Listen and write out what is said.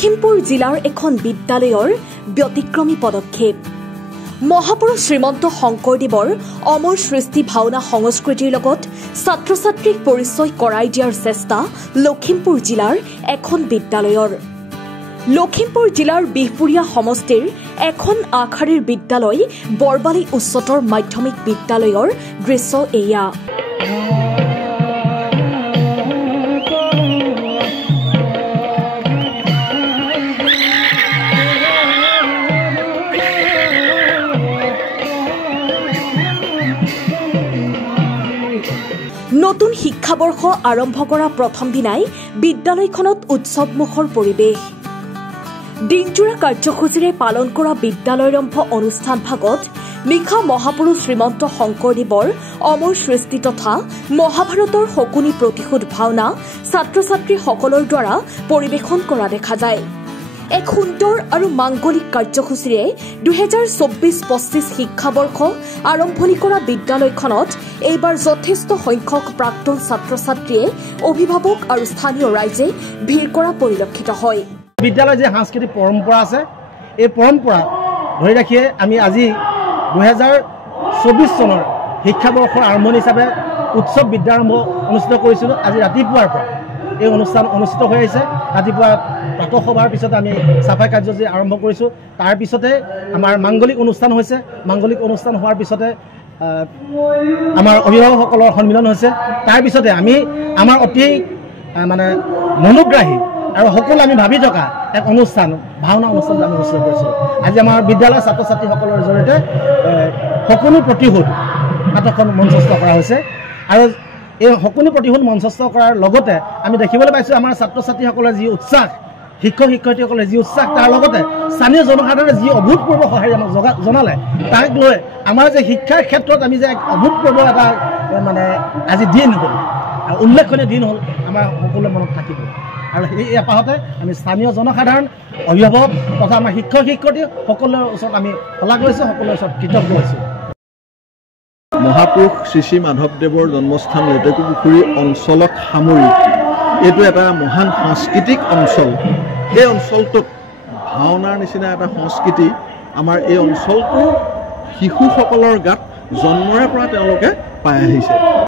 লখিমপুৰ জিলাৰ এখন বিদ্যালয়ৰ ব্যতিক্ৰমী পদক্ষেপ মহাপুৰুষ শ্ৰীমন্ত শংকৰদেৱৰ অমৰ সৃষ্টি ভাওনা সংস্কৃতিৰ লগত ছাত্ৰ ছাত্ৰীক পৰিচয় কৰাই দিয়াৰ চেষ্টা লখিমপুৰ জিলাৰ এখন বিদ্যালয়ৰ লখিমপুৰ জিলাৰ বিহপুৰীয়া সমষ্টিৰ এখন আখাৰীৰ বিদ্যালয় বৰবালী উচ্চতৰ মাধ্যমিক বিদ্যালয়ৰ দৃশ্য এয়া নতুন শিক্ষাবৰ্ষ আৰম্ভ কৰা প্ৰথম দিনাই বিদ্যালয়খনত উৎসৱমুখৰ পৰিৱেশ দিনজোৰা কাৰ্যসূচীৰে পালন কৰা বিদ্যালয়ৰম্ভ অনুষ্ঠান ভাগত নিশা মহাপুৰুষ শ্ৰীমন্ত শংকৰদেৱৰ অমৰ সৃষ্টি তথা মহাভাৰতৰ শকুনি প্ৰতিশোধ ভাওনা ছাত্ৰ ছাত্ৰীসকলৰ দ্বাৰা পৰিৱেশন কৰা দেখা যায় এক সুন্দৰ আৰু মাংগলিক কাৰ্যসূচীৰে 2024-25 শিক্ষাবৰ্ষ আৰম্ভণি কৰা বিদ্যালয়খনত এইবাৰ যথেষ্ট সংখ্যক প্ৰাক্তন ছাত্ৰ ছাত্ৰীয়ে অভিভাৱক আৰু স্থানীয় ৰাইজে ভিৰ কৰা পৰিলক্ষিত হয় বিদ্যালয় যে সাংস্কৃতিক পৰম্পৰা আছে এই পৰম্পৰা ধৰি ৰাখিয়ে আমি আজি 2024 চনৰ শিক্ষাবৰ্ষৰ আৰম্ভণি হিচাপে উৎসৱ বিদ্যাৰম্ভ অনুষ্ঠিত কৰিছিলোঁ আজি ৰাতিপুৱাৰ পৰা এই অনুষ্ঠান অনুষ্ঠিত হৈ আহিছে ৰাতিপুৱা প্ৰাতঃসভাৰ পিছতে আমি চাফাই কাৰ্যসূচী আৰম্ভ কৰিছোঁ তাৰ পিছতে আমাৰ মাংগলিক অনুষ্ঠান হৈছে মাংগলিক অনুষ্ঠান হোৱাৰ পিছতে আমাৰ অভিভাৱকসকলৰ সন্মিলন হৈছে তাৰ পিছতে আমি আমাৰ অতি মানে মনোগ্ৰাহী আৰু সকলো আমি ভাবি থকা এক অনুষ্ঠান ভাওনা অনুষ্ঠান আমি অনুষ্ঠিত কৰিছিলোঁ আজি আমাৰ বিদ্যালয়ৰ ছাত্ৰ ছাত্ৰীসকলৰ জৰিয়তে শকুনি প্ৰতিশোধ নাটকখন মঞ্চস্থ কৰা হৈছে আৰু এই শকুনি প্ৰতিশোধ মঞ্চস্থ কৰাৰ লগতে আমি দেখিবলৈ পাইছোঁ আমাৰ ছাত্ৰ ছাত্ৰীসকলৰ যি উৎসাহ শিক্ষক শিক্ষয়িত্ৰীসকলে যি উৎসাহ তাৰ লগতে স্থানীয় জনসাধাৰণে যি অভূতপূৰ্ব সঁহাৰি আমাক জনালে তাক লৈ আমাৰ যে শিক্ষাৰ ক্ষেত্ৰত আমি যে এক অভূতপূৰ্ব এটা মানে আজি দিন হ'ল উল্লেখনীয় দিন হ'ল আমাৰ সকলোৰে মনত থাকিব আৰু এই এপাহতে আমি স্থানীয় জনসাধাৰণ অভিভাৱক তথা আমাৰ শিক্ষক শিক্ষয়িত্ৰী সকলোৰে ওচৰত আমি শলাগ লৈছোঁ সকলোৰে ওচৰত কৃতজ্ঞ হৈছোঁ মহাপুৰুষ শ্ৰী শ্ৰী মাধৱদেৱৰ জন্মস্থান লেটেকুপুখুৰী অঞ্চলক সামৰি এইটো এটা মহান সাংস্কৃতিক অঞ্চল এই অঞ্চলটোত ভাওনাৰ নিচিনা এটা সংস্কৃতি আমাৰ এই অঞ্চলটোৰ শিশুসকলৰ গাত জন্মৰে পৰা তেওঁলোকে পাই আহিছে